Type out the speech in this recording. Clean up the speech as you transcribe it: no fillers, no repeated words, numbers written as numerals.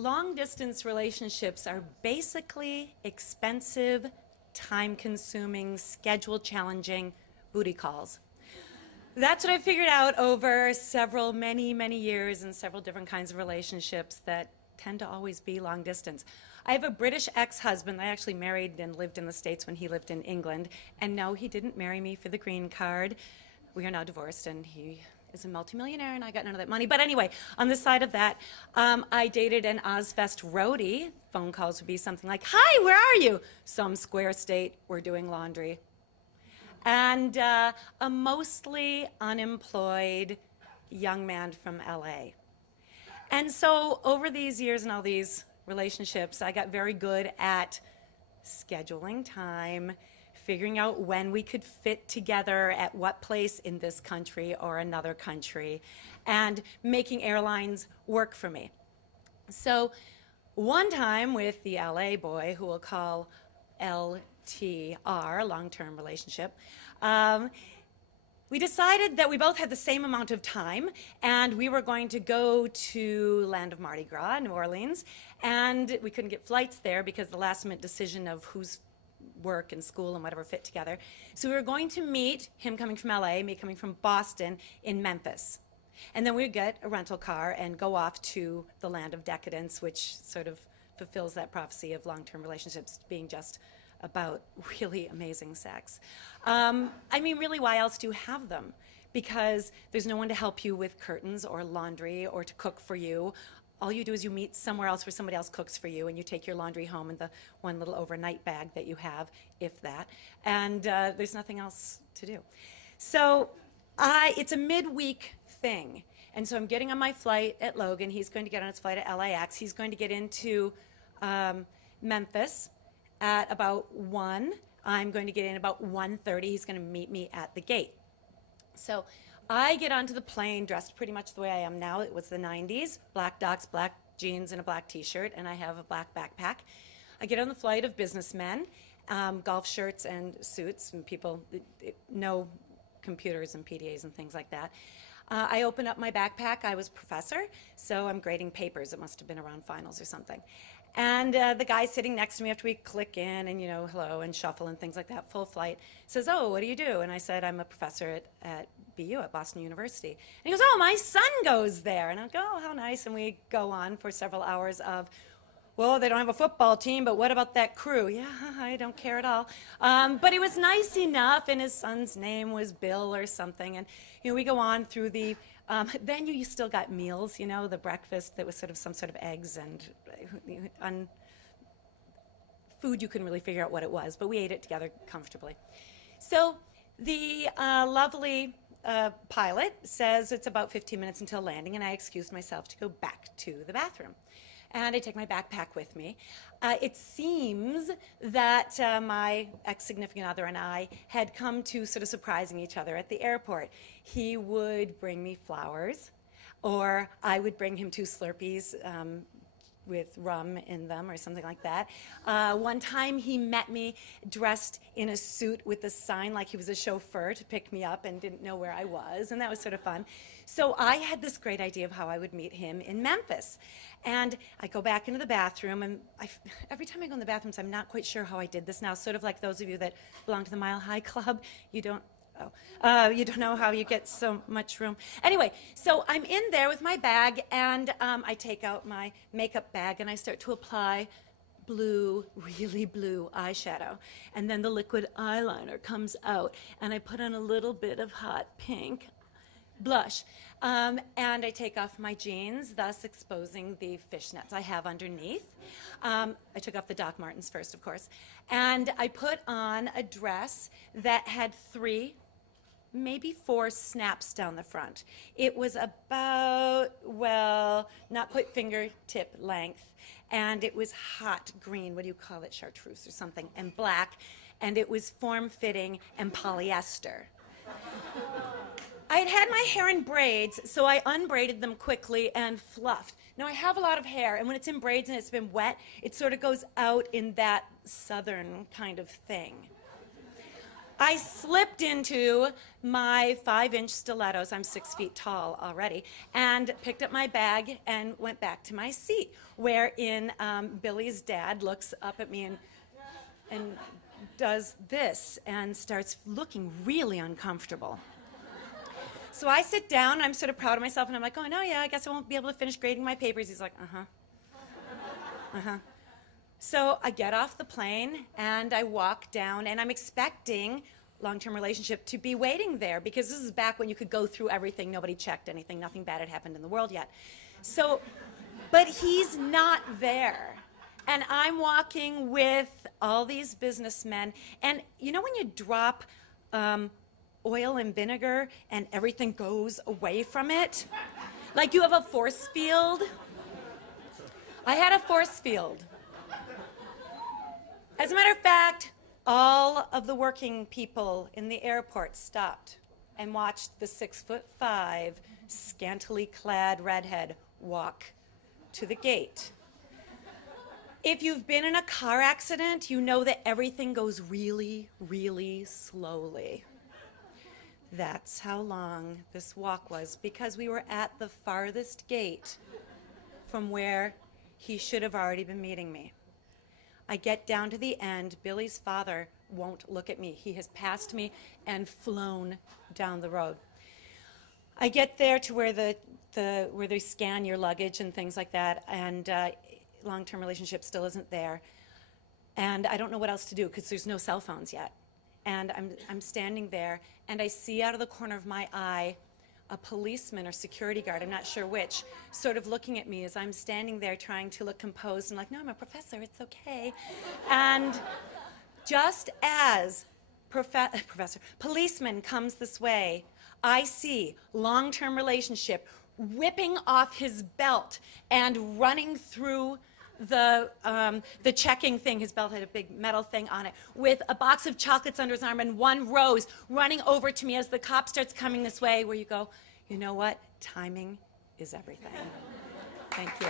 Long-distance relationships are basically expensive, time-consuming, schedule-challenging booty calls. That's what I figured out over many years and several different kinds of relationships that tend to always be long distance. I have a British ex-husband. I actually married and lived in the States when he lived in England. And no, he didn't marry me for the green card. We are now divorced, and he is a multimillionaire, and I got none of that money. But anyway, on the side of that, I dated an Ozfest roadie. Phone calls would be something like, "Hi, where are you?" "Some square state, we're doing laundry." And a mostly unemployed young man from LA. And so over these years and all these relationships, I got very good at scheduling time, figuring out when we could fit together at what place in this country or another country, and making airlines work for me. So one time with the LA boy, who we'll call LTR, long-term relationship, we decided that we both had the same amount of time, and we were going to go to Land of Mardi Gras, New Orleans, and we couldn't get flights there because the last-minute decision of whose work and school and whatever fit together. So we were going to meet, him coming from LA, me coming from Boston, in Memphis. And then we'd get a rental car and go off to the land of decadence, which sort of fulfills that prophecy of long-term relationships being just about really amazing sex. I mean, really, why else do you have them? Because there's no one to help you with curtains or laundry or to cook for you. All you do is you meet somewhere else where somebody else cooks for you, and you take your laundry home in the one little overnight bag that you have, if that, and there's nothing else to do. So it's a midweek thing, and so I'm getting on my flight at Logan. He's going to get on his flight at LAX. He's going to get into Memphis at about 1. I'm going to get in about 1:30. He's going to meet me at the gate. So I get onto the plane dressed pretty much the way I am now. It was the 90s, black docs, black jeans, and a black t-shirt, and I have a black backpack. I get on the flight of businessmen, golf shirts and suits, and people, no computers and PDAs and things like that. I open up my backpack. I was a professor, so I'm grading papers. It must have been around finals or something. And the guy sitting next to me after we click in and, you know, hello and shuffle and things like that, full flight, says, "Oh, what do you do?" And I said, "I'm a professor at BU, at Boston University." And he goes, "Oh, my son goes there." And I go, "Oh, how nice." And we go on for several hours of, "Well, they don't have a football team, but what about that crew?" "Yeah, I don't care at all." But it was nice enough, and his son's name was Bill or something. And, you know, we go on through the, then you still got meals, you know, the breakfast that was sort of some sort of eggs and food you couldn't really figure out what it was, but we ate it together comfortably. So the lovely pilot says it's about 15 minutes until landing, and I excused myself to go back to the bathroom. And I take my backpack with me. It seems that my ex-significant other and I had come to sort of surprising each other at the airport. He would bring me flowers, or I would bring him 2 Slurpees with rum in them or something like that. One time he met me dressed in a suit with a sign like he was a chauffeur to pick me up and didn't know where I was, and that was sort of fun. So I had this great idea of how I would meet him in Memphis. And I go back into the bathroom, and every time I go in the bathrooms, I'm not quite sure how I did this now, sort of like those of you that belong to the Mile High Club. You don't know how you get so much room. Anyway, so I'm in there with my bag, and I take out my makeup bag, and I start to apply blue, really blue eyeshadow. And then the liquid eyeliner comes out, and I put on a little bit of hot pink blush. And I take off my jeans, thus exposing the fishnets I have underneath. I took off the Doc Martens first, of course. And I put on a dress that had 3, maybe 4 snaps down the front. It was about, well, not quite fingertip length, and it was hot green, what do you call it, chartreuse or something, and black, and it was form-fitting and polyester. I had had my hair in braids, so I unbraided them quickly and fluffed. Now, I have a lot of hair, and when it's in braids and it's been wet, it sort of goes out in that southern kind of thing. I slipped into my 5-inch stilettos, I'm 6 feet tall already, and picked up my bag and went back to my seat, wherein Billy's dad looks up at me and does this and starts looking really uncomfortable. So I sit down, and I'm sort of proud of myself, and I'm like, oh, no, yeah, I guess I won't be able to finish grading my papers. He's like, uh-huh, uh-huh. So I get off the plane, and I walk down, and I'm expecting long-term relationship to be waiting there, because this is back when you could go through everything, nobody checked anything, nothing bad had happened in the world yet. So, but he's not there. And I'm walking with all these businessmen, and you know when you drop oil and vinegar and everything goes away from it? Like you have a force field? I had a force field. As a matter of fact, all of the working people in the airport stopped and watched the 6'5", scantily clad redhead walk to the gate. If you've been in a car accident, you know that everything goes really, really slowly. That's how long this walk was, because we were at the farthest gate from where he should have already been meeting me. I get down to the end. Billy's father won't look at me. He has passed me and flown down the road. I get there to where where they scan your luggage and things like that, and long-term relationship still isn't there. And I don't know what else to do because there's no cell phones yet. And I'm standing there, and I see out of the corner of my eye a policeman or security guard, I'm not sure which, sort of looking at me as I'm standing there trying to look composed and like, no, I'm a professor, it's okay. And just as policeman comes this way, I see long-term relationship whipping off his belt and running through the checking thing. His belt had a big metal thing on it, with a box of chocolates under his arm and one rose, running over to me as the cop starts coming this way, where you go, you know what? Timing is everything. Thank you.